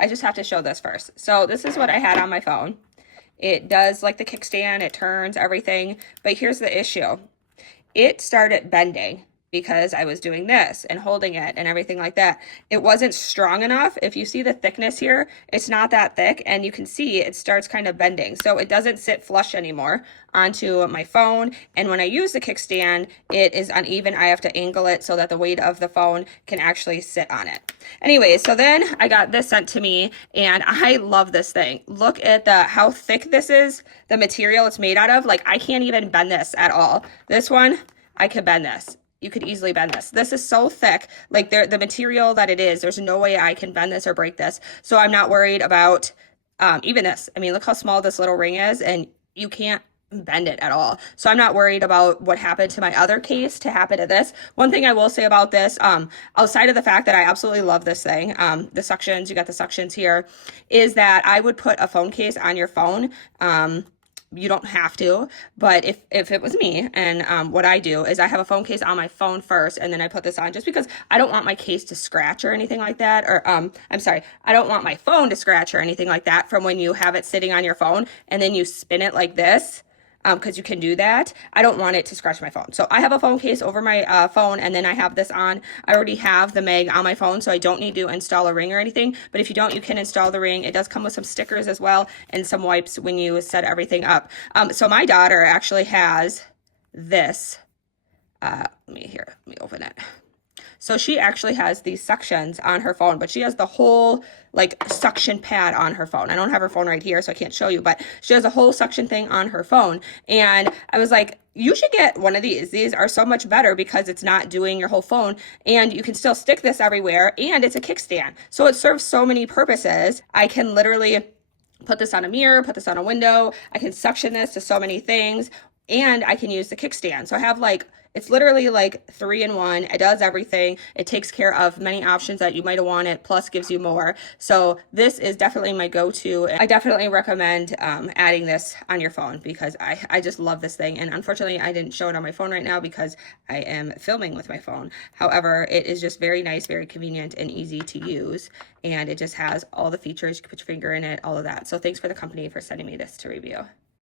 I just have to show this first. So this is what I had on my phone. It does like the kickstand, it turns everything, but here's the issue. It started bending because I was doing this and holding it and everything like that. It wasn't strong enough. If you see the thickness here, it's not that thick, and you can see it starts kind of bending. So it doesn't sit flush anymore onto my phone. And when I use the kickstand, it is uneven. I have to angle it so that the weight of the phone can actually sit on it. Anyway, so then I got this sent to me, and I love this thing. Look at how thick this is, the material it's made out of. Like, I can't even bend this at all. This one, I could bend this. You could easily bend this. This is so thick, like the material that it is, there's no way I can bend this or break this. So I'm not worried about even this. I mean, look how small this little ring is, and you can't bend it at all. So I'm not worried about what happened to my other case to happen to this. One thing I will say about this, outside of the fact that I absolutely love this thing, the suctions, you got the suctions here, is that I would put a phone case on your phone. You don't have to, but if it was me, and what I do is I have a phone case on my phone first, and then I put this on just because I don't want my case to scratch or anything like that, or I'm sorry, I don't want my phone to scratch or anything like that from when you have it sitting on your phone and then you spin it like this. Because you can do that. I don't want it to scratch my phone. So I have a phone case over my phone, and then I have this on. I already have the mag on my phone, so I don't need to install a ring or anything. But if you don't, you can install the ring. It does come with some stickers as well and some wipes when you set everything up. So my daughter actually has this. Let me open it. So she actually has these suctions on her phone, but she has the whole like suction pad on her phone. I don't have her phone right here, so I can't show you, but she has a whole suction thing on her phone. And I was like, you should get one of these. These are so much better because it's not doing your whole phone, and you can still stick this everywhere, and it's a kickstand. So it serves so many purposes. I can literally put this on a mirror, put this on a window. I can suction this to so many things, and I can use the kickstand. So I have like, it's literally like 3-in-1. It does everything. It takes care of many options that you might have wanted, plus gives you more. So this is definitely my go-to. I definitely recommend adding this on your phone because I just love this thing. And unfortunately, I didn't show it on my phone right now because I am filming with my phone. However, it is just very nice, very convenient, and easy to use. And it just has all the features. You can put your finger in it, all of that. So thanks for the company for sending me this to review.